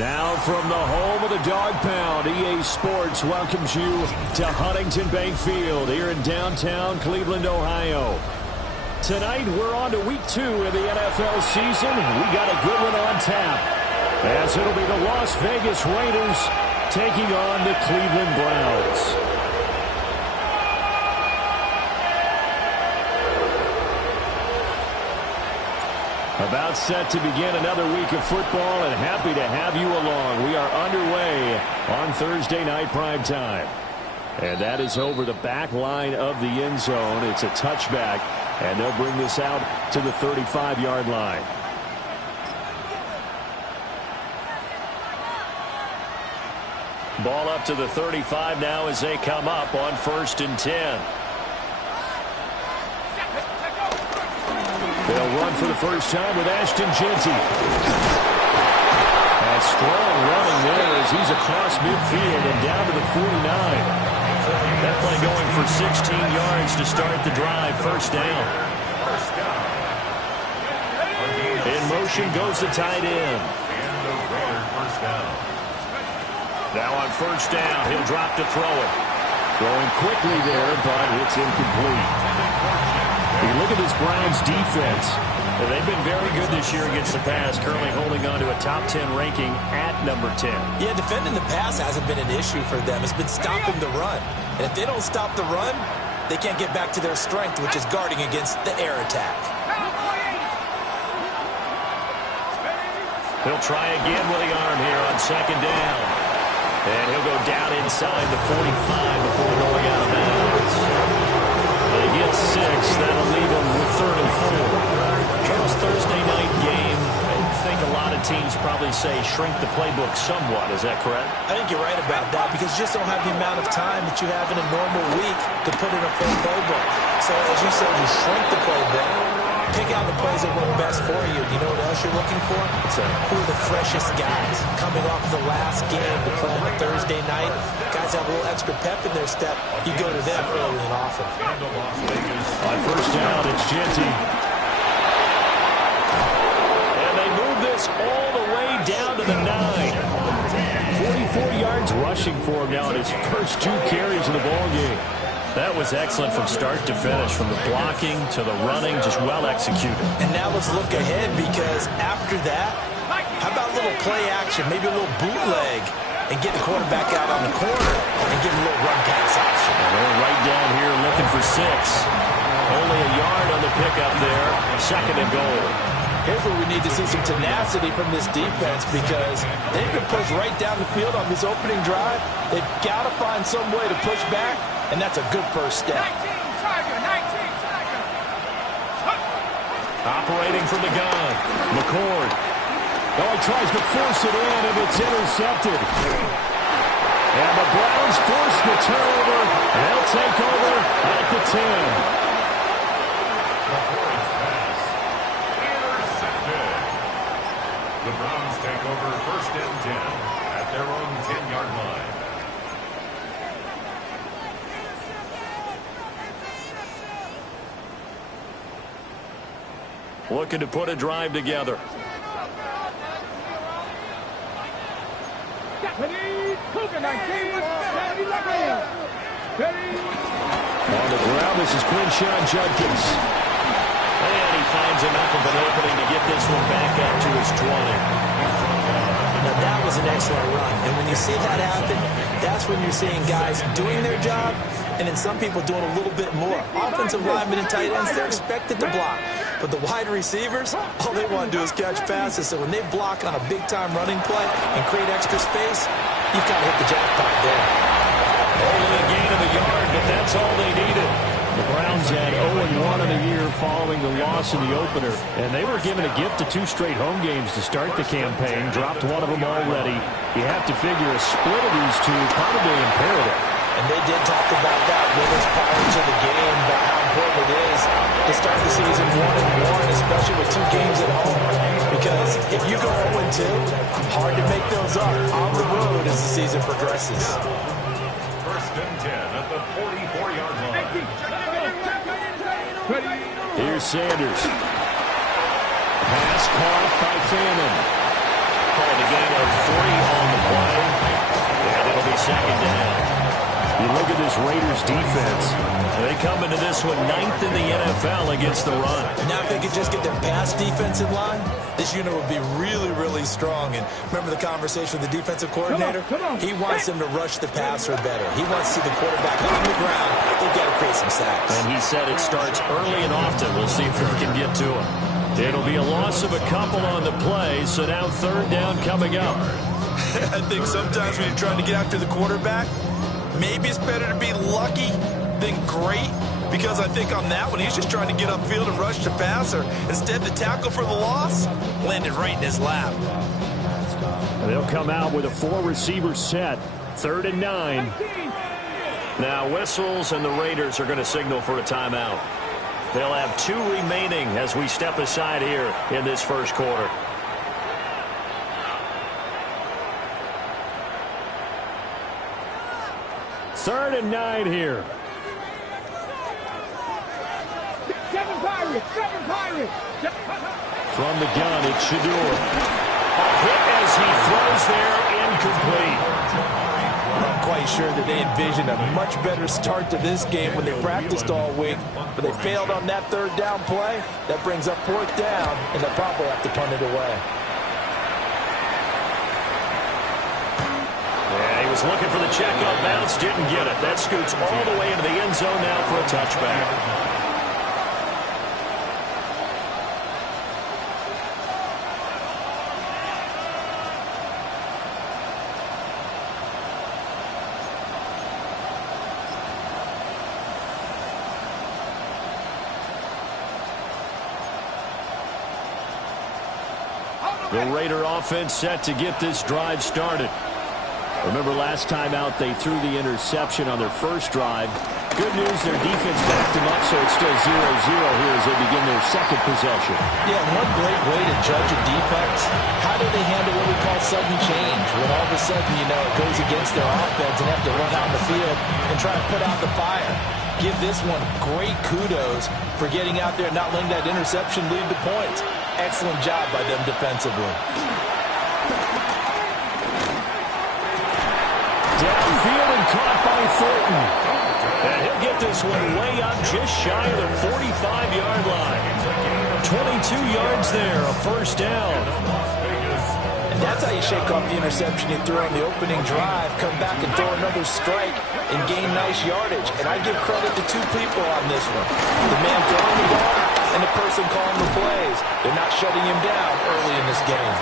Now from the home of the Dog Pound, EA Sports welcomes you to Huntington Bank Field here in downtown Cleveland, Ohio. Tonight we're on to week 2 of the NFL season. We got a good one on tap, as it'll be the Las Vegas Raiders taking on the Cleveland Browns. About set to begin another week of football, and happy to have you along. We are underway on Thursday night primetime. And that is over the back line of the end zone. It's a touchback, and they'll bring this out to the 35-yard line. Ball up to the 35 now as they come up on 1st and 10. They'll run for the first time with Ashton Jeanty. And strong running there as he's across midfield and down to the 49. That play going for 16 yards to start the drive. First down. In motion goes the tight end. Now on first down, he'll drop to throw it. Throwing quickly there, but it's incomplete. You look at this Browns defense. They've been very good this year against the pass, currently holding on to a top 10 ranking at number 10. Yeah, defending the pass hasn't been an issue for them. It's been stopping the run. And if they don't stop the run, they can't get back to their strength, which is guarding against the air attack. He'll try again with the arm here on second down. And he'll go down inside the 45 before going out of bounds. They get 6. That'll leave them with 3rd and 4. Charles, Thursday night game, I think a lot of teams probably say shrink the playbook somewhat. Is that correct? I think you're right about that because you just don't have the amount of time that you have in a normal week to put in a full playbook. So, as you said, you shrink the playbook. Pick out the plays that work best for you. You know what else you're looking for? Who are the freshest guys coming off the last game to play on a Thursday night? Guys have a little extra pep in their step. You go to them early and often. On first down, it's Jeanty. And they move this all the way down to the 9. 44 yards rushing for him now in his first 2 carries of the ballgame. That was excellent from start to finish, from the blocking to the running, just well executed. And now let's look ahead, because after that, how about a little play action, maybe a little bootleg, and get the quarterback out on the corner and give him a little run pass option. And they're right down here looking for 6. Only a yard on the pickup there, 2nd and goal. Here's where we need to see some tenacity from this defense, because they've been pushed right down the field on this opening drive. They've got to find some way to push back, and that's a good first step. Operating from the gun, McCord. Oh, he tries to force it in, and it's intercepted. And the Browns force the turnover. They'll take over at the 10. The Browns take over 1st and 10 at their own 10-yard line. Looking to put a drive together. On the ground, this is Quinshon Judkins. And he finds enough of an opening to get this one back up to his 20. Now, that was an excellent run. And when you see that happen, that's when you're seeing guys doing their job and then some people doing a little bit more. Offensive linemen and tight ends, they're expected to block. But the wide receivers, all they want to do is catch passes. So when they block on a big-time running play and create extra space, you've got to hit the jackpot there. Only a gain of a yard, but that's all they needed. The Browns had 0-1 in the year following the loss in the opener, and they were given a gift of 2 straight home games to start the campaign, dropped one of them already. You have to figure a split of these 2 probably imperative. And they did talk about that with us prior to the game, about how important it is to start the season 1-1, especially with 2 games at home. Because if you go 0-2, hard to make those up on the road as the season progresses. 1st and 10 at the 44-yard line. Here's Sanders. Pass caught by Fannin. call it a gain of 3 on the play. And it'll be second down. You look at this Raiders defense. They come into this one 9th in the NFL against the run. Now if they could just get their pass defense in line, this unit would be really, really strong. And remember the conversation with the defensive coordinator? Come on. He wants them to rush the passer better. He wants to see the quarterback on the ground. They've got to create some sacks. And he said it starts early and often. We'll see if they can get to him. It'll be a loss of a couple on the play, so now 3rd down coming up. I think sometimes when you're trying to get after the quarterback, maybe it's better to be lucky than great, because I think on that one, he's just trying to get upfield and rush the passer. Instead, the tackle for the loss landed right in his lap. They'll come out with a 4-receiver set. 3rd and 9. Now whistles, and the Raiders are going to signal for a timeout. They'll have 2 remaining as we step aside here in this first quarter. Third and 9 here. 7 Pirates! From the gun, it's Shedeur. A hit as he throws there, incomplete. I'm quite sure that they envisioned a much better start to this game when they practiced all week, but they failed on that 3rd down play. That brings up 4th down, and they'll probably have to punt it away. Yeah, he was looking for the checkup bounce, didn't get it. That scoots all the way into the end zone now for a touchback. The Raider offense set to get this drive started. Remember last time out they threw the interception on their first drive. Good news, their defense backed them up, so it's still 0-0 here as they begin their second possession. Yeah, one great way to judge a defense, how do they handle what we call sudden change? When all of a sudden, you know, it goes against their offense and have to run out in the field and try to put out the fire. Give this one great kudos for getting out there and not letting that interception lead to points. Excellent job by them defensively. Downfield and caught by Thornton. And he'll get this one way up just shy of the 45-yard line. 22 yards there, a first down. And that's how you shake off the interception you threw on the opening drive, come back and throw another strike and gain nice yardage. And I give credit to 2 people on this one. The man throwing the ball and the person calling the plays. They're not shutting him down early in this game.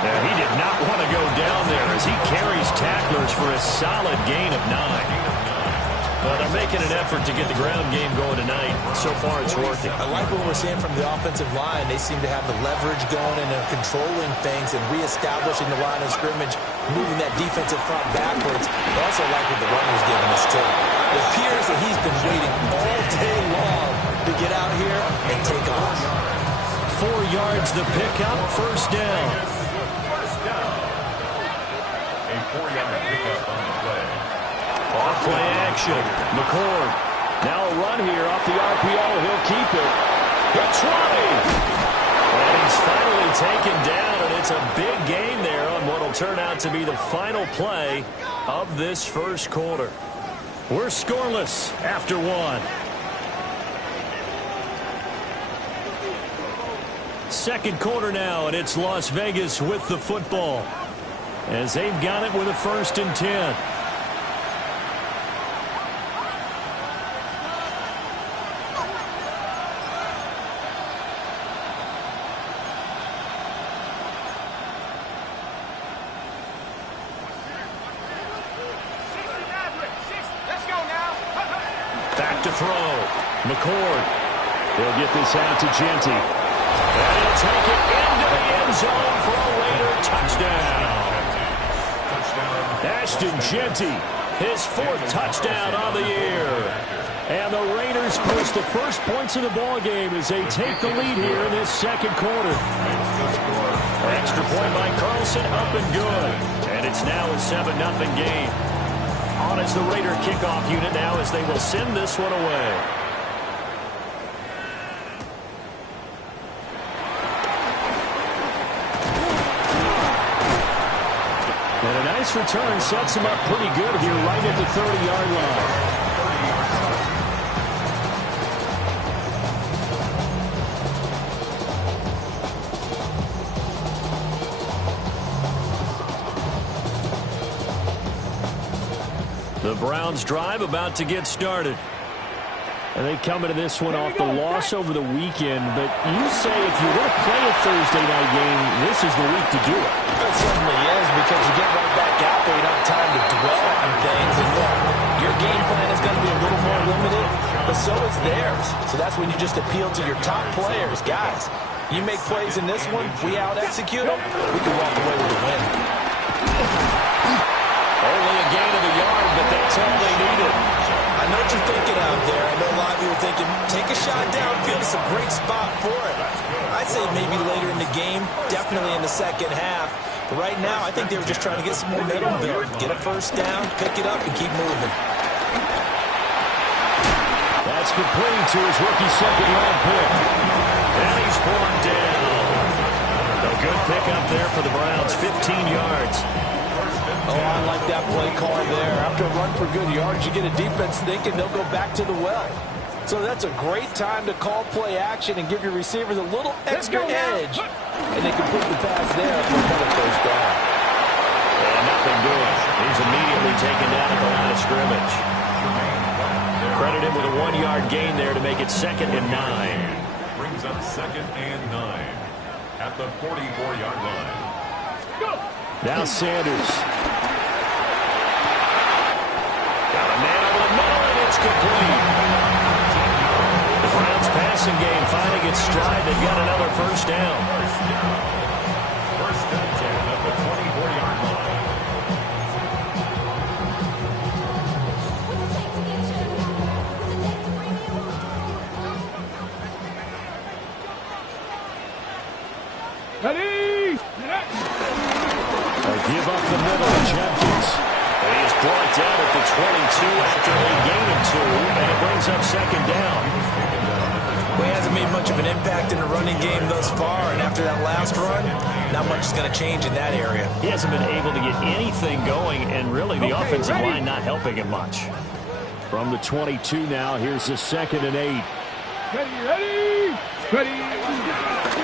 Now, he did not want to go down there as he carries tacklers for a solid gain of 9. Well, they're making an effort to get the ground game going tonight. So far, it's working. I like what we're seeing from the offensive line. They seem to have the leverage going and they're controlling things and reestablishing the line of scrimmage, moving that defensive front backwards. I also like what the runner's giving us, too. It appears that he's been waiting all day long to get out here and take off. 4 yards the pickup, first down. A 4-yard pickup on the play. Off play action. McCord. Now a run here off the RPO. He'll keep it. It's running. And he's finally taken down, and it's a big gain there on what will turn out to be the final play of this first quarter. We're scoreless after 1. Second quarter now, and it's Las Vegas with the football as they've got it with a 1st and 10. Back to throw. McCord. He'll get this out to Jeanty. And he'll take it into the end zone for a Raider touchdown. Ashton Jeanty, his 4th touchdown on the year. And the Raiders push the first points of the ball game as they take the lead here in this second quarter. Extra point by Carlson, up and good. And it's now a 7-0 game. On as the Raider kickoff unit now as they will send this one away. this return sets him up pretty good here right at the 30-yard line. The Browns drive about to get started. And they come into this one off the loss over the weekend. But you say if you want to play a Thursday night game, this is the week to do it. It certainly is, because you get right back out there. You don't have time to dwell on things. And your game plan is going to be a little more limited, but so is theirs. So that's when you just appeal to your top players. Guys, you make plays in this one, we out-execute them, we can walk away with a win. Only a gain of a yard, but that's all they needed. I know what you're thinking out there. I know a lot of you are thinking, take a shot downfield. It's a great spot for it. I'd say maybe later in the game, definitely in the second half. But right now, I think they were just trying to get some momentum built. Get a first down, pick it up, and keep moving. That's complete to his rookie second-round pick. And he's brought down. A good pickup there for the Browns, 15 yards. Oh, I like that play call there. After a run for good yards, you get a defense thinking they'll go back to the well. So that's a great time to call play action and give your receivers a little extra edge. And they complete the pass there for another first down. And nothing doing. He's immediately taken down at the line of scrimmage. Credit him with a 1-yard gain there to make it 2nd and 9. Brings up 2nd and 9 at the 44-yard line. Now Sanders. Got a man over the middle, and it's complete. The Browns passing game finding its stride. They've got another first down. First and 10 at the 24-yard line. Ready? They give up the middle to Jenkins. And he's brought down at the 22 after a gain of 2, and it brings up 2nd down. Well, he hasn't made much of an impact in the running game thus far, and after that last run, not much is going to change in that area. He hasn't been able to get anything going, and really the offensive line not helping him much. From the 22 now, here's the 2nd and 8. Ready?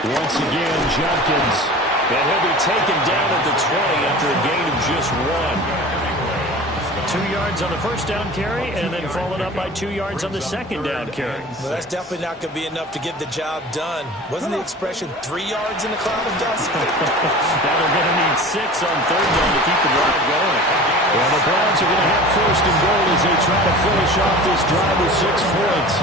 Once again, Jenkins. And he'll be taken down at the 20 after a gain of just 1. 2 yards on the first down carry, and then followed up by 2 yards on the second down carry. Well, that's definitely not going to be enough to get the job done. Wasn't the expression 3 yards in a cloud of dust? Now they're going to need 6 on 3rd down to keep the drive going. Well, the Browns are going to have 1st and goal as they try to finish off this drive with 6 points.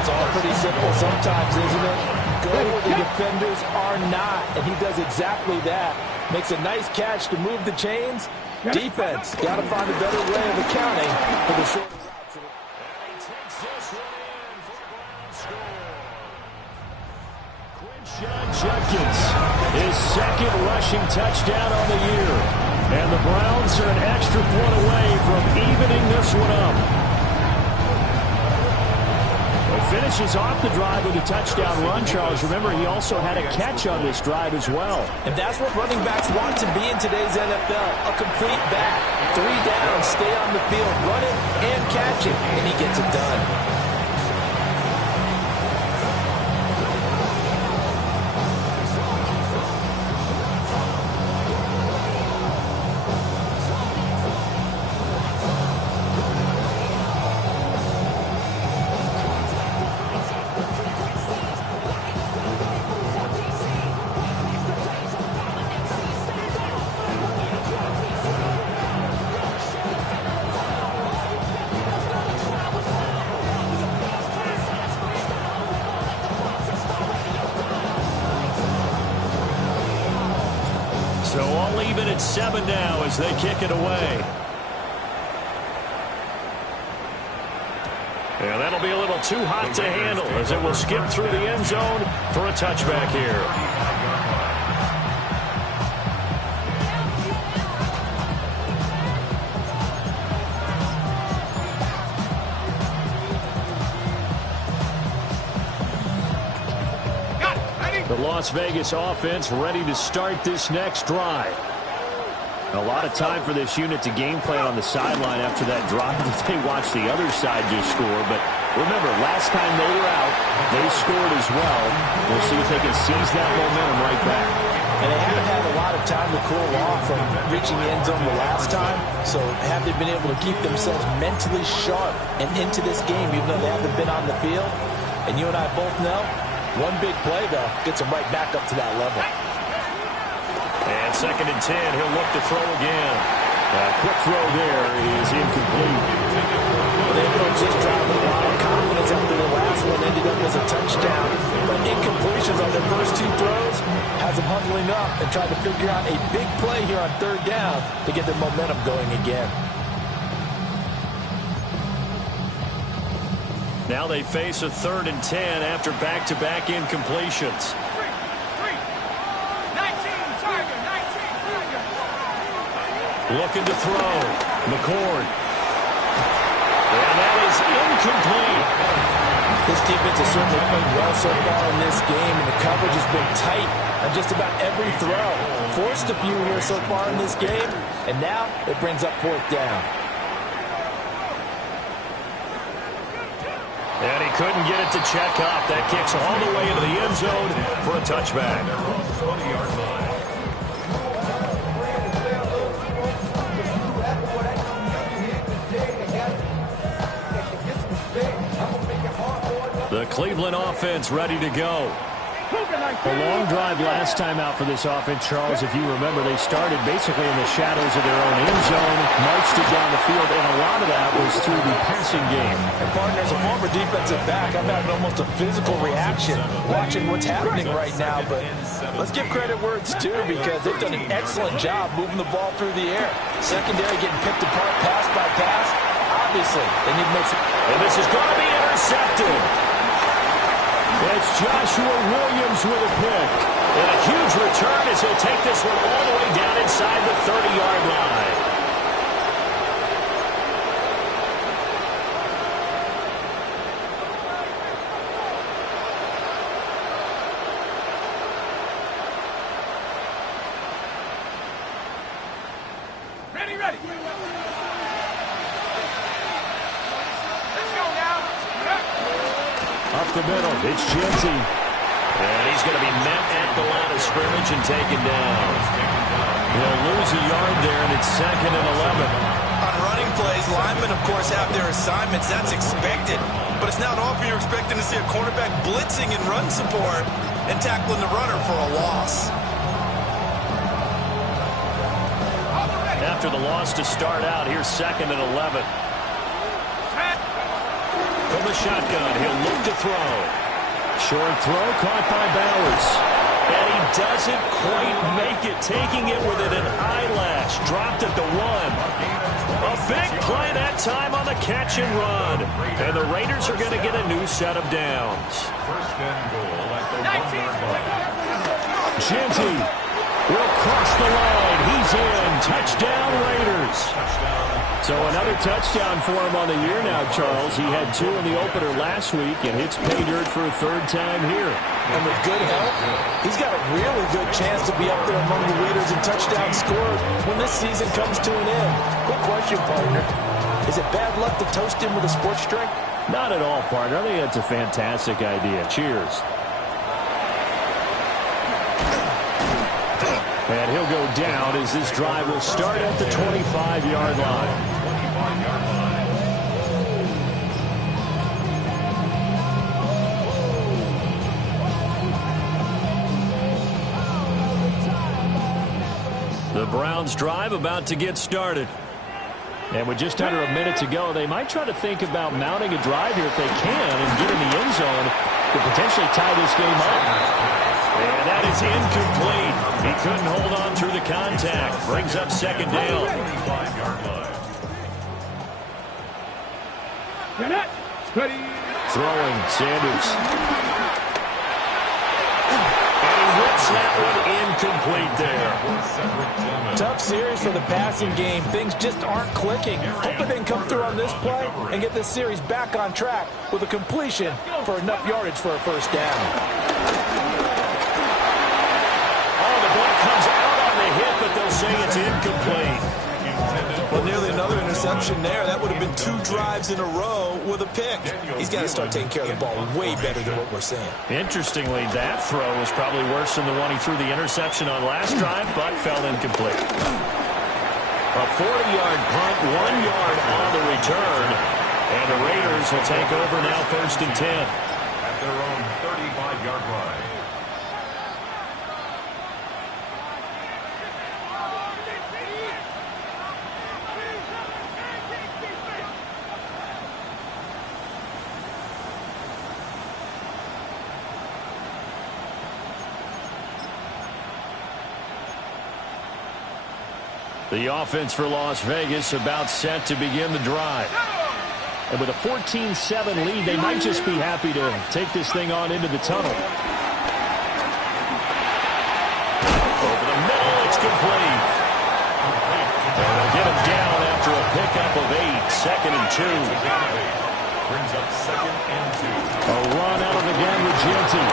It's all pretty simple sometimes, isn't it? Go where the defenders are not, and he does exactly that. Makes a nice catch to move the chains. Defense, got to find a better way of accounting for the short routes. And he takes this one in for a Browns score. Quinshon Judkins, his 2nd rushing touchdown on the year. And the Browns are an extra point away from evening this one up. Finishes off the drive with a touchdown run, Charles. Remember, he also had a catch on this drive as well. And that's what running backs want to be in today's NFL, a complete back. 3 down, stay on the field, run it and catch it, and he gets it done. So all even at 7 now as they kick it away. And that'll be a little too hot to handle as it will skip through the end zone for a touchback here. The Las Vegas offense ready to start this next drive. A lot of time for this unit to game plan on the sideline after that drive that they watched the other side just score. But remember, last time they were out, they scored as well. We'll see if they can seize that momentum right back. And they haven't had a lot of time to cool off from reaching the end zone the last time. So have they been able to keep themselves mentally sharp and into this game, even though they haven't been on the field? And you and I both know, one big play, though, gets them right back up to that level. And 2nd and 10, he'll look to throw again. Quick throw there is incomplete. Well, they approached this drive with a lot of confidence after the last one ended up as a touchdown. But incompletions on their first 2 throws has them huddling up and trying to figure out a big play here on 3rd down to get their momentum going again. Now they face a 3rd and 10 after back-to-back incompletions. Looking to throw. McCord. And that is incomplete. This defense has certainly played well so far in this game, and the coverage has been tight on just about every throw. Forced a few here so far in this game, and now it brings up 4th down. And he couldn't get it to check up. That kicks all the way into the end zone for a touchback. 20-yard line. The Cleveland offense ready to go. A long drive last time out for this offense, Charles. If you remember, they started basically in the shadows of their own end zone, marched it down the field, and a lot of that was through the passing game. And partner, as a former defensive back, I'm having almost a physical reaction watching what's happening right now. But let's give credit where it's due, because they've done an excellent job moving the ball through the air. Secondary getting picked apart pass by pass. Obviously, they need to make some... And this is going to be intercepted. It's Joshua Williams with a pick. And a huge return as he'll take this one all the way down inside the 30-yard line. Ready. Let's go now. Up the middle, it's Genty. And he's going to be met at the line of scrimmage and taken down. He'll lose a yard there, and it's 2nd and 11. On running plays, linemen, of course, have their assignments. That's expected. But it's not often you're expecting to see a cornerback blitzing in run support and tackling the runner for a loss. After the loss to start out, here's 2nd and 11. From the shotgun, he'll look to throw. Short throw caught by Bowers. And he doesn't quite make it, taking it within an eyelash. Dropped at the 1. A big play that time on the catch and run. And the Raiders are going to get a new set of downs. 1st and goal at the 1-yard line. Genty will cross the line. He's in. Touchdown, Raiders. So another touchdown for him on the year now, Charles. He had 2 in the opener last week and hits pay dirt for a 3rd time here. And with good help, he's got a really good chance to be up there among the leaders in touchdowns scored when this season comes to an end. Quick question, partner. Is it bad luck to toast him with a sports drink? Not at all, partner. I think that's a fantastic idea. Cheers. And he'll go down as this drive will start at the 25-yard line. 25-yard line. The Browns drive about to get started. And with just under a minute to go, they might try to think about mounting a drive here if they can and get in the end zone to potentially tie this game up. And that is incomplete. He couldn't hold on through the contact. Brings up 2nd down. 25-yard line. Ready. Throwing, Sanders. And he whips that one incomplete there. Tough series for the passing game. Things just aren't clicking. Hoping they can come through on this play and get this series back on track with a completion for enough yardage for a 1st down. Comes out on the hit, but they'll say it's incomplete. Well, nearly another interception there. That would have been 2 drives in a row with a pick. He's got to start taking care of the ball way better than what we're saying. Interestingly, that throw was probably worse than the one he threw the interception on last drive, but fell incomplete. A 40-yard punt, 1 yard on the return. And the Raiders will take over now, 1st and 10. At their own 35-yard line. The offense for Las Vegas about set to begin the drive. And with a 14-7 lead, they might just be happy to take this thing on into the tunnel. Over the middle, it's complete. And they'll get him down after a pickup of 8, 2nd and 2. Brings up 2nd and 2. A run out of the gun with Genty.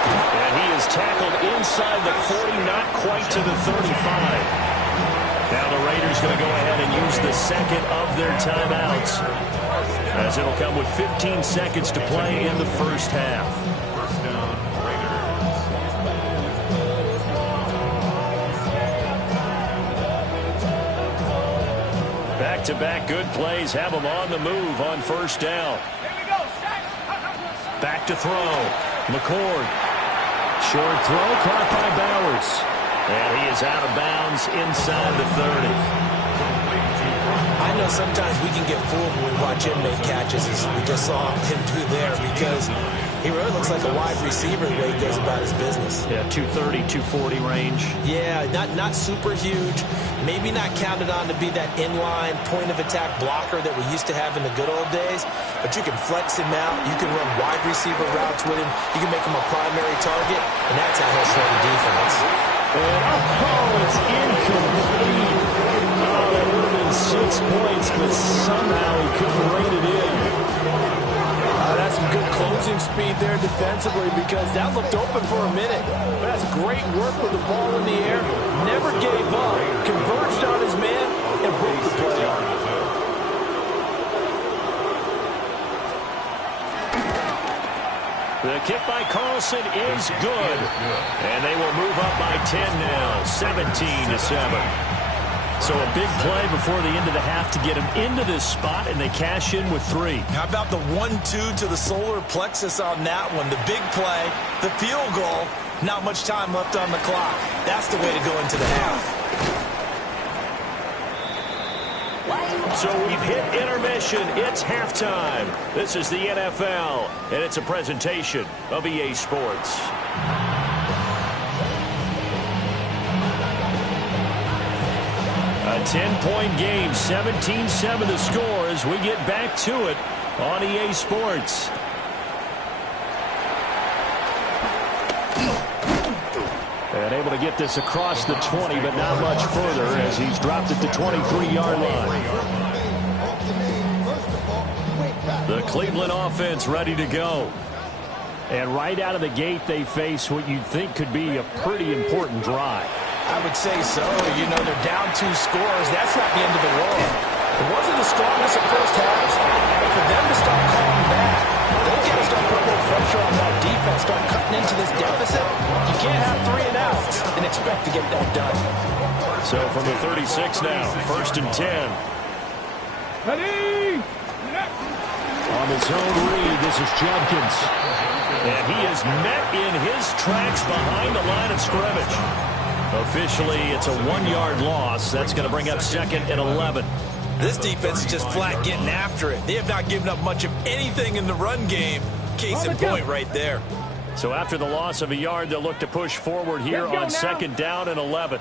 And he is tackled inside the 40, not quite to the 35. Now the Raiders going to go ahead and use the 2nd of their timeouts, as it'll come with 15 seconds to play in the 1st half. 1st down, Raiders. Back-to-back good plays have them on the move on 1st down. Back to throw. McCord. Short throw caught by Bowers. And he is out of bounds inside the 30. I know sometimes we can get fooled when we watch him make catches, as we just saw him do there, because he really looks like a wide receiver the way he goes about his business. Yeah, 230, 240 range. Yeah, not super huge. Maybe not counted on to be that inline point-of-attack blocker that we used to have in the good old days, but you can flex him out. You can run wide receiver routes with him. You can make him a primary target, and that's how he'll show the defense. And it's incomplete. Oh, that would have been 6 points, but somehow he couldn't rein it in. That's some good closing speed there defensively, because that looked open for a minute. But that's great work with the ball in the air. Never gave up. Converged on his man and broke the play. The kick by Carlson is good. And they will move up by 10 now, 17-7. So a big play before the end of the half to get him into this spot, and they cash in with 3. How about the 1-2 to the solar plexus on that one? The big play, the field goal, not much time left on the clock. That's the way to go into the half. So we've hit intermission. It's halftime. This is the NFL, and it's a presentation of EA Sports. A 10-point game, 17-7 the score as we get back to it on EA Sports. And able to get this across the 20, but not much further as he's dropped at the 23-yard line. The Cleveland offense ready to go. And right out of the gate, they face what you'd think could be a pretty important drive. I would say so. You know, they're down 2 scores. That's not the end of the world. It wasn't the strongest at first halves, but for them to start calling back, they've got to start putting a little pressure on that defense, start cutting into this deficit. You can't have 3 and outs and expect to get that done. So from the 36 now, 1st and 10. Ready? On his own read, this is Judkins. And he is met in his tracks behind the line of scrimmage. Officially, it's a 1-yard loss. That's going to bring up 2nd and 11. This defense is just flat getting after it. They have not given up much of anything in the run game. Case in point right there. So after the loss of a yard, they'll look to push forward here on 2nd down and 11.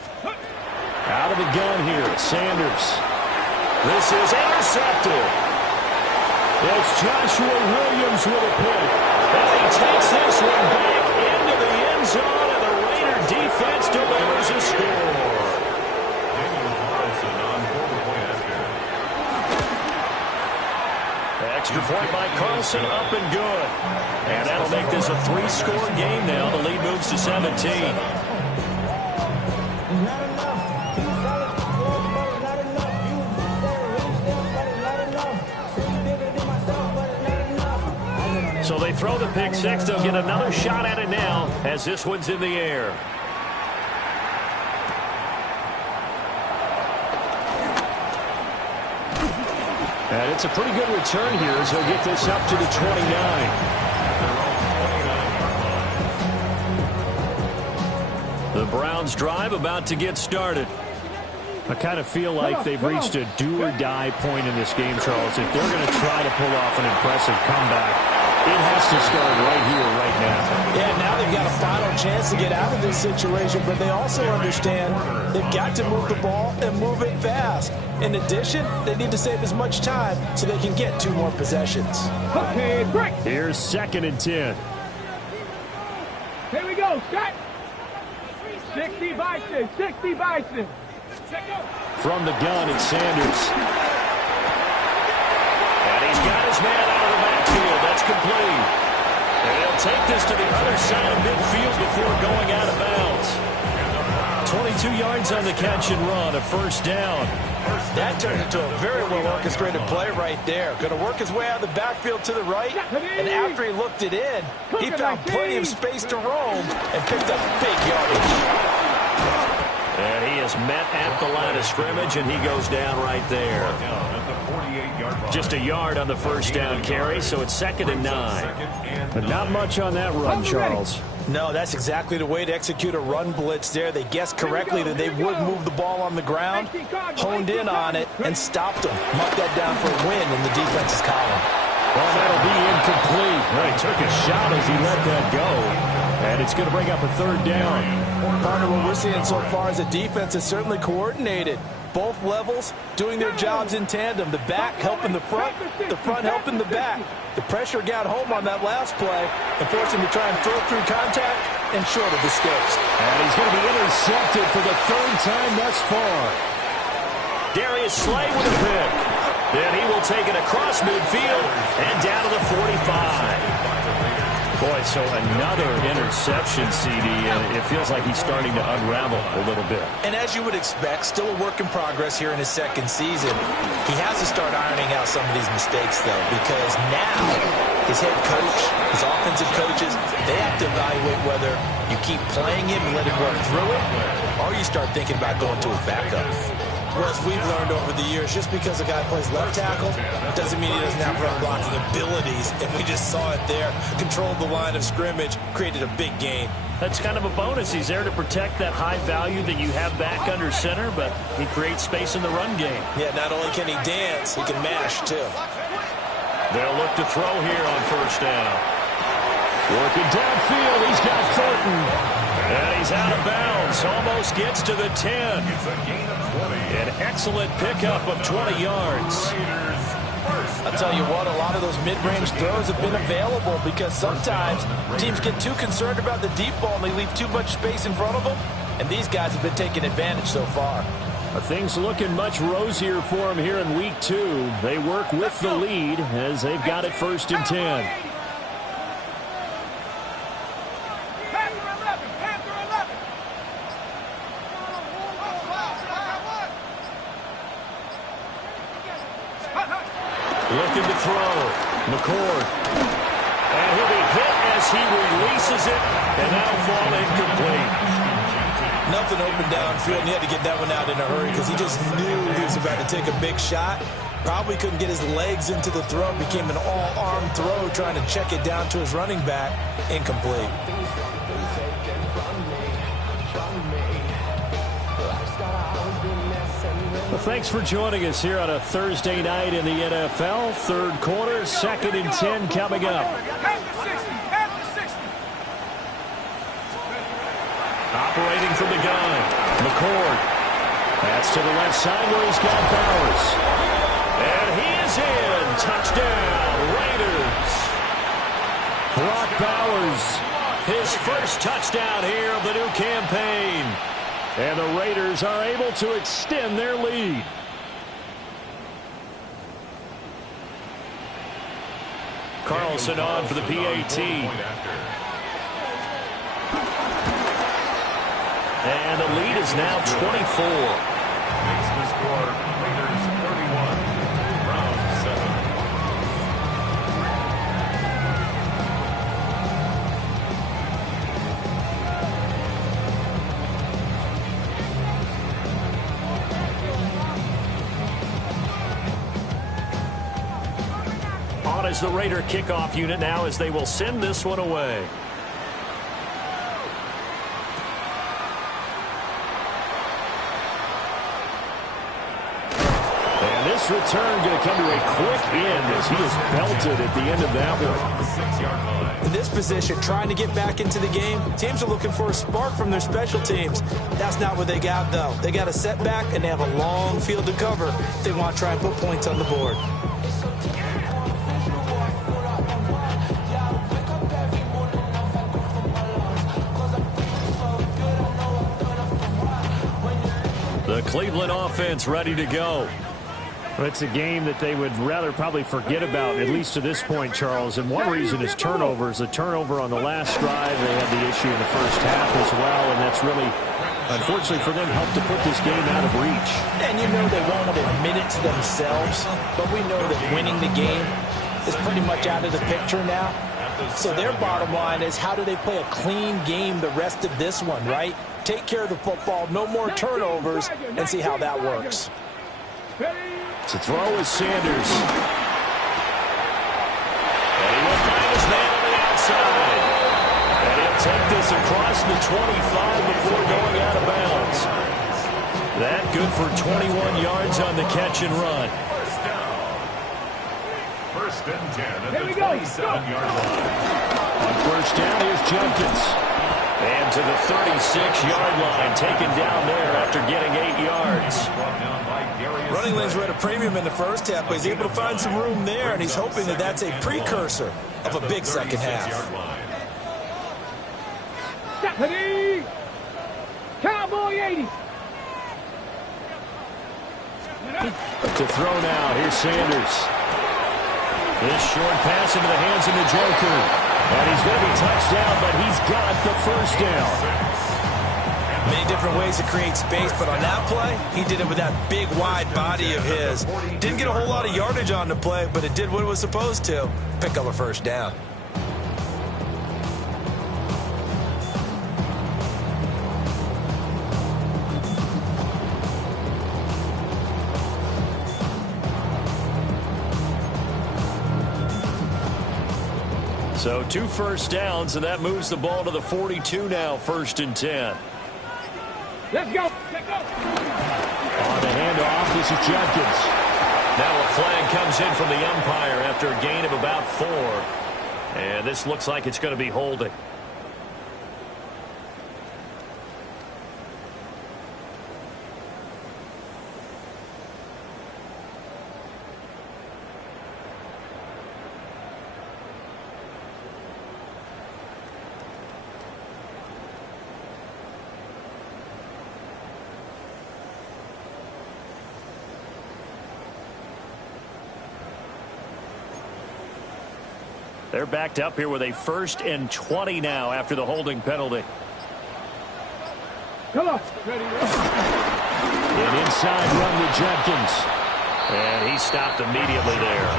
Out of the gun here, Sanders. This is intercepted. It's Joshua Williams with a pick. And he takes this one back into the end zone, and the Raider defense delivers a score. Extra point by Carlson, up and good. And that'll make this a 3-score game now. The lead moves to 17. So they throw the pick six. They'll get another shot at it now as this one's in the air. And it's a pretty good return here as he'll get this up to the 29. The Browns drive about to get started. I kind of feel like they've reached a do-or-die point in this game, Charles. If they're going to try to pull off an impressive comeback, it has to start right here, right now. Yeah, now they've got a final chance to get out of this situation, but they also understand they've got to move the ball and move it fast. In addition, they need to save as much time so they can get 2 more possessions. Okay, break. Here's 2nd and 10. Here we go, set. 60 Bison, 60 Bison. From the gun, it's Sanders. And he's got his man out of the backfield. That's complete. And he'll take this to the other side of midfield before going out of bounds. 22 yards on the catch and run, a first down. That turned into a very well-orchestrated play right there. Going to work his way out of the backfield to the right, and after he looked it in, he found plenty of space to roam and picked up big yardage. And he is met at the line of scrimmage, and he goes down right there. Just a yard on the first down carry, so it's 2nd and 9. But not much on that run, Charles. No, that's exactly the way to execute a run blitz there. They guessed correctly that they would move the ball on the ground, honed in on it, and stopped them. Marked that down for a win in the defense's column. Well, that'll be incomplete. Well, he took a shot as he let that go. And it's going to bring up a 3rd down. Part of what we're seeing so far is the defense is certainly coordinated. Both levels doing their jobs in tandem. The back helping the front helping the back. The pressure got home on that last play and forced him to try and throw through contact and short of the sticks. And he's going to be intercepted for the 3rd time thus far. Darius Slay with a pick. Then he will take it across midfield and down to the 45. Boy, so another interception, CD, and it feels like he's starting to unravel a little bit. And as you would expect, still a work in progress here in his 2nd season. He has to start ironing out some of these mistakes, though, because now his head coach, his offensive coaches, they have to evaluate whether you keep playing him and let him work through it, or you start thinking about going to a backup. Well, as we've learned over the years, just because a guy plays left tackle doesn't mean he doesn't have run blocking abilities. And we just saw it there. Controlled the line of scrimmage, created a big gain. That's kind of a bonus. He's there to protect that high value that you have back under center, but he creates space in the run game. Yeah, not only can he dance, he can mash, too. They'll look to throw here on 1st down. Working downfield, he's got Thornton. And he's out of bounds. Almost gets to the 10. An excellent pickup of 20 yards. I'll tell you what, a lot of those mid-range throws have been available because sometimes teams get too concerned about the deep ball and they leave too much space in front of them. And these guys have been taking advantage so far. Things looking much rosier for them here in week 2. They work with the lead as they've got it 1st and 10. Looking to throw. McCord. And he'll be hit as he releases it. And that'll fall incomplete. Nothing open downfield, and he had to get that one out in a hurry because he just knew he was about to take a big shot. Probably couldn't get his legs into the throw. Became an all-arm throw trying to check it down to his running back. Incomplete. Well, thanks for joining us here on a Thursday night in the NFL. 3rd quarter, 2nd and 10 coming up. Operating from the gun, McCord. That's to the left side where he's got Bowers. And he is in. Touchdown, Raiders. Brock Bowers, his first touchdown here of the new campaign. And the Raiders are able to extend their lead. Carlson on for the PAT. And the lead is now 24. Makes the score Raiders 31, Browns 7. as the Raider kickoff unit now as they will send this one away. And this return going to come to a quick end as he is belted at the end of that one. 6-yard line. In this position, trying to get back into the game, teams are looking for a spark from their special teams. That's not what they got, though. They got a setback, and they have a long field to cover if they want to try and put points on the board. The Cleveland offense ready to go. It's a game that they would rather probably forget about, at least to this point, Charles. And one reason is turnovers. A turnover on the last drive. They had the issue in the first half as well, and that's really, unfortunately for them, helped to put this game out of reach. And you know they won't admit it to themselves, but we know that winning the game is pretty much out of the picture now. So their bottom line is, how do they play a clean game the rest of this one, right? Take care of the football, no more turnovers, and see how that works. To throw is Sanders. And he will find his man on the outside. And he'll take this across the 25 before going out of bounds. That good for 21 yards on the catch and run. First and 10 at the 27-yard line. On first down, here's Jenkins. And to the 36-yard line, taken down there after getting 8 yards. Running lanes were at a premium in the first half, but he's able to find some room there, and he's hoping that that's a precursor of a big second half. Stephanie! Cowboy 80! To throw now, here's Sanders. This short pass into the hands of Njoku. And he's going to be touched down, but he's got the first down. Many different ways to create space, but on that play, he did it with that big, wide body of his. Didn't get a whole lot of yardage on the play, but it did what it was supposed to. Pick up a first down. So 2 first downs, and that moves the ball to the 42 now, 1st and 10. Let's go! Let's go! On the handoff, this is Jenkins. Now a flag comes in from the umpire after a gain of about 4. And this looks like it's going to be holding. They're backed up here with a 1st and 20 now after the holding penalty. Come on. An inside run to Jenkins. And he stopped immediately there.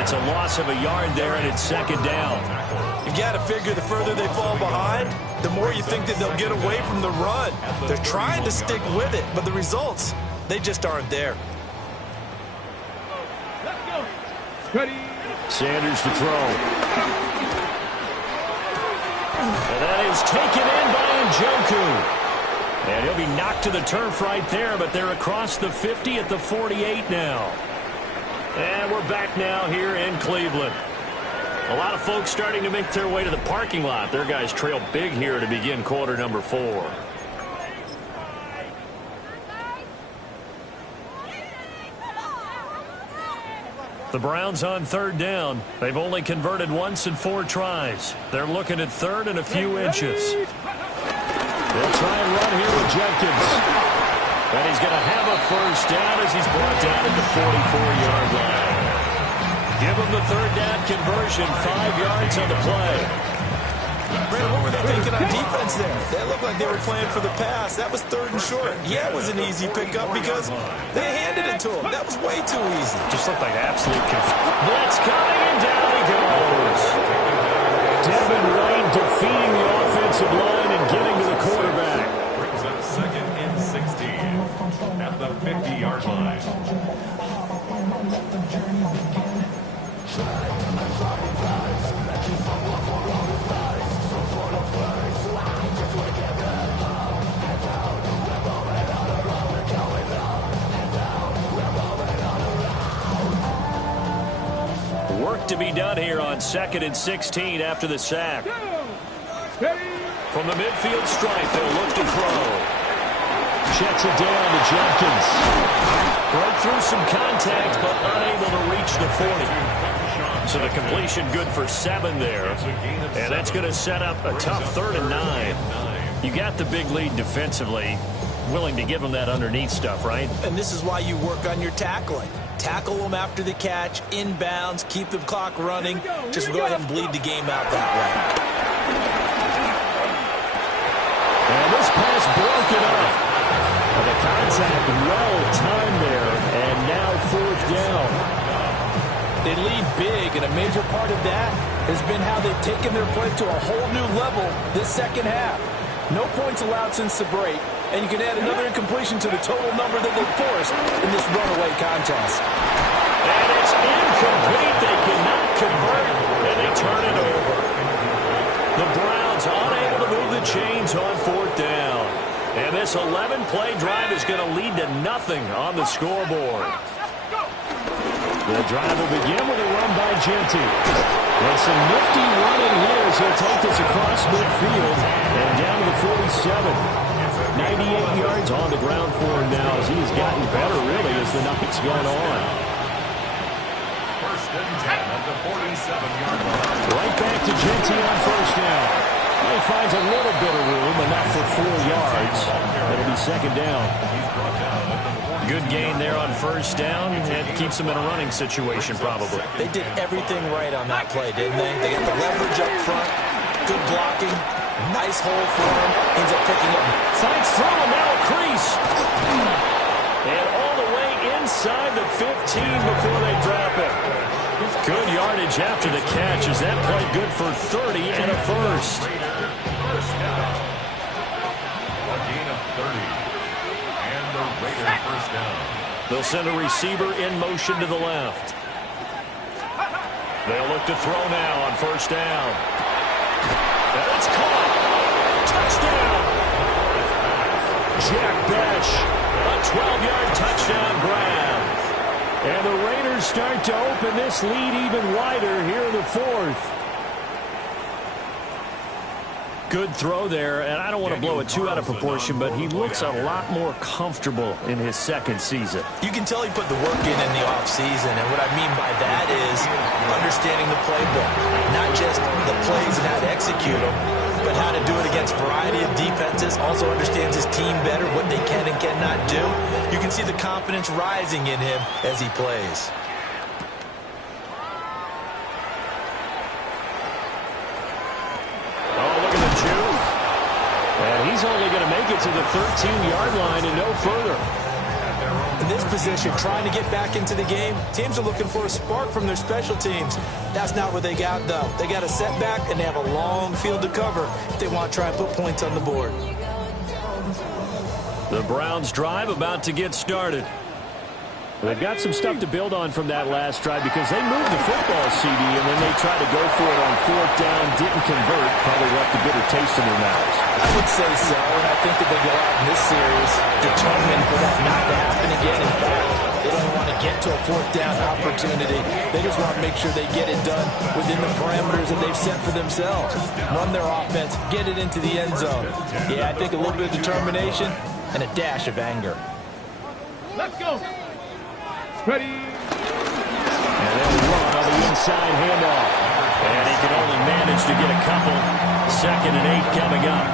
It's a loss of a yard there, and it's 2nd down. You got to figure the further they fall behind, the more you think that they'll get away from the run. They're trying to stick with it, but the results, they just aren't there. Let's go. Ready. Sanders to throw. And that is taken in by Njoku. And he'll be knocked to the turf right there, but they're across the 50 at the 48 now. And we're back now here in Cleveland. A lot of folks starting to make their way to the parking lot. Their guys trail big here to begin quarter number 4. The Browns on 3rd down. They've only converted once in 4 tries. They're looking at 3rd and a few inches. They'll try and run here with Jenkins. And he's going to have a first down as he's brought down at the 44-yard line. Give him the 3rd down conversion, 5 yards on the play. Brandon, what were they thinking on defense there? They looked like they were playing for the pass. That was 3rd and short. Yeah, it was an easy pickup because they handed it to him. That was way too easy. Just looked like absolute confusion. Blitz coming, and down he goes. Devin White defeating the offensive line and getting to the quarterback. Brings up 2nd and 16 at the 50-yard line. Work to be done here on 2nd and 16 after the sack. From the midfield stripe, they'll look to throw. Checks it down to Jenkins. Broke through some contact, but unable to reach the 40. So the completion good for 7 there. And that's going to set up a tough 3rd and 9. You got the big lead defensively. Willing to give them that underneath stuff, right? And this is why you work on your tackling. Tackle them after the catch, inbounds, keep the clock running. Just go ahead and bleed the game out that way. And this pass broken up. And the contact well timed there, and now 4th down. They lead big, and a major part of that has been how they've taken their play to a whole new level this second half. No points allowed since the break, and you can add another incompletion to the total number that they forced in this runaway contest. And it's incomplete. They cannot convert, and they turn it over. The Browns unable to move the chains on 4th down. And this 11-play drive is going to lead to nothing on the scoreboard. The drive will begin with a run by Genty. With some nifty running here as he'll take this across midfield and down to the 47. 98 yards on the ground for him now as he has gotten better, really, as the night's gone on. 1st and 10 at the 47-yard line. Right back to Genty on 1st down. He finds a little bit of room, enough for 4 yards. It'll be 2nd down. Good gain there on 1st down, and keeps them in a running situation probably. They did everything right on that play, didn't they? They got the leverage up front, good blocking, nice hole for him. Ends up picking up. Finds through, now a crease. And all the way inside the 15 before they drop it. Good yardage after the catch. Is that play good for 30 and a first? First down. A gain of 30. And the Raiders first down. They'll send a receiver in motion to the left. They'll look to throw now on 1st down. And it's caught. Touchdown. Jack Bech. A 12-yard touchdown grab. And the Raiders start to open this lead even wider here in the 4th. Good throw there, and I don't want to blow it too out of proportion, but he looks a lot more comfortable in his 2nd season. You can tell he put the work in the offseason, and what I mean by that is understanding the playbook. Not just the plays and how to execute them, but how to do it against a variety of defenses. Also understands his team better, what they can and cannot do. You can see the confidence rising in him as he plays. And he's only going to make it to the 13-yard line and no further. In this position, trying to get back into the game, teams are looking for a spark from their special teams. That's not what they got, though. They got a setback, and they have a long field to cover if they want to try and put points on the board. The Browns drive about to get started. They've got some stuff to build on from that last drive because they moved the football, CD, and then they tried to go for it on 4th down, didn't convert, probably left a bitter taste in their mouths. I would say so, and I think that they go out in this series determined for that not to happen again. In fact, they don't want to get to a 4th down opportunity. They just want to make sure they get it done within the parameters that they've set for themselves. Run their offense, get it into the end zone. Yeah, I think a little bit of determination and a dash of anger. Let's go. Ready. And they'll run on the inside handoff. And he can only manage to get a couple. 2nd and 8 coming up.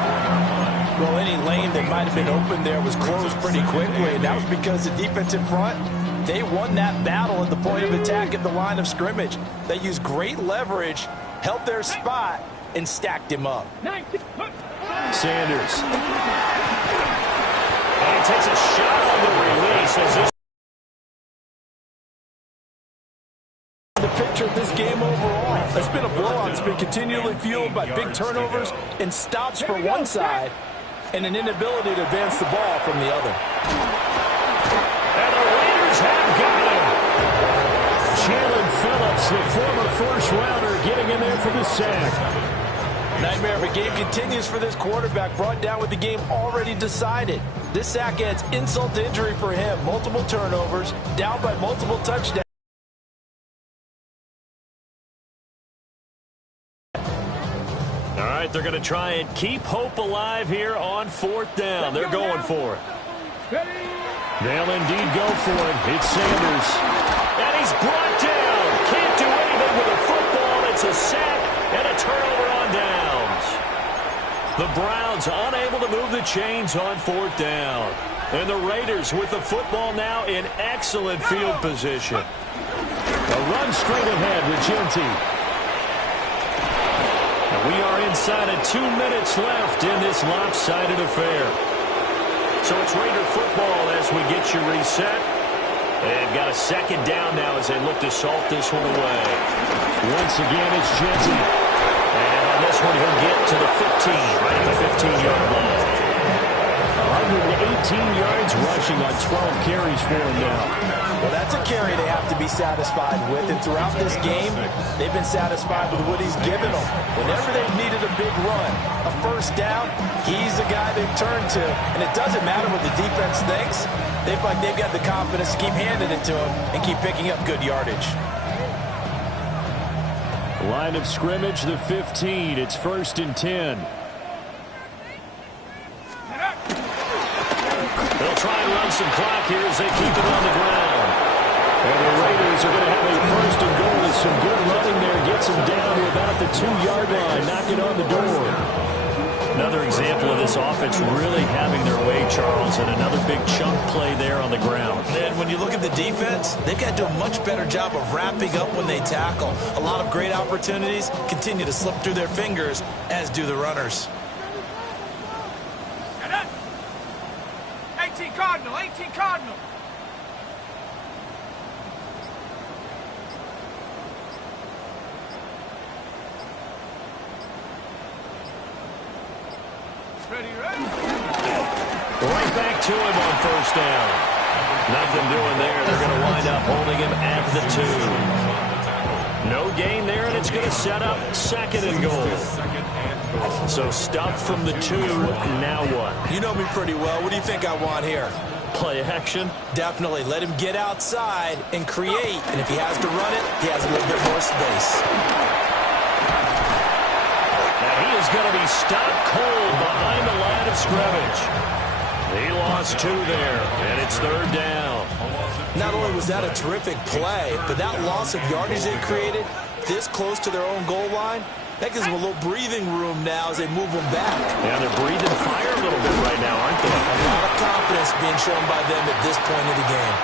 Well, any lane that might have been open there was closed pretty quickly, and that was because the defensive front, they won that battle at the point of attack at the line of scrimmage. They used great leverage, held their spot, and stacked him up. Sanders. And he takes a shot on the release as this. The picture of this game overall. It's been a blowout. It's been continually fueled by big turnovers and stops for one side and an inability to advance the ball from the other. And the Raiders have got him. Jalen Phillips, the former first-rounder getting in there for the sack. Nightmare of a game continues for this quarterback, brought down with the game already decided. This sack adds insult to injury for him. Multiple turnovers, down by multiple touchdowns. All right, they're going to try and keep hope alive here on 4th down. They're going for it. They'll indeed go for it. It's Sanders. And he's brought down. Can't do anything with a football. It's a sack and a turnover on downs. The Browns unable to move the chains on 4th down. And the Raiders with the football now in excellent field position. A run straight ahead with Genty. We are inside of 2 minutes left in this lopsided affair. So it's Raider football as we get you reset. They've got a 2nd down now as they look to salt this one away. Once again, it's Genty. And on this one, he'll get to the 15, right at the 15-yard line. 118 yards rushing on 12 carries for him now. Well, that's a carry they have to be satisfied with. And throughout this game, they've been satisfied with what he's given them. Whenever they've needed a big run, a 1st down, he's the guy they've turned to. And it doesn't matter what the defense thinks. They've got the confidence to keep handing it to him and keep picking up good yardage. Line of scrimmage, the 15. It's 1st and 10. They'll try and run some clock here as they keep it on the ground. And the Raiders are going to have a 1st and goal with some good running there. Gets them down to about the 2-yard line. Knocking on the door. Another example of this offense really having their way, Charles, and another big chunk play there on the ground. And when you look at the defense, they've got to do a much better job of wrapping up when they tackle. A lot of great opportunities continue to slip through their fingers, as do the runners. 18 Cardinal, 18 Cardinal. Ready. Right back to him on 1st down. Nothing doing there. They're going to wind up holding him at the 2. No gain there, and it's going to set up 2nd and goal. So stuffed from the 2. Now what? You know me pretty well. What do you think I want here? Play action? Definitely. Let him get outside and create. And if he has to run it, he has a little bit more space. Now he is going to be stopped cold behind the line of scrimmage. He lost 2 there, and it's 3rd down. Not only was that a terrific play, but that loss of yardage they created this close to their own goal line, that gives them a little breathing room now as they move them back. Yeah, they're breathing fire a little bit right now, aren't they? A lot of confidence being shown by them at this point of the game.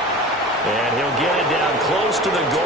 And he'll get it down close to the goal.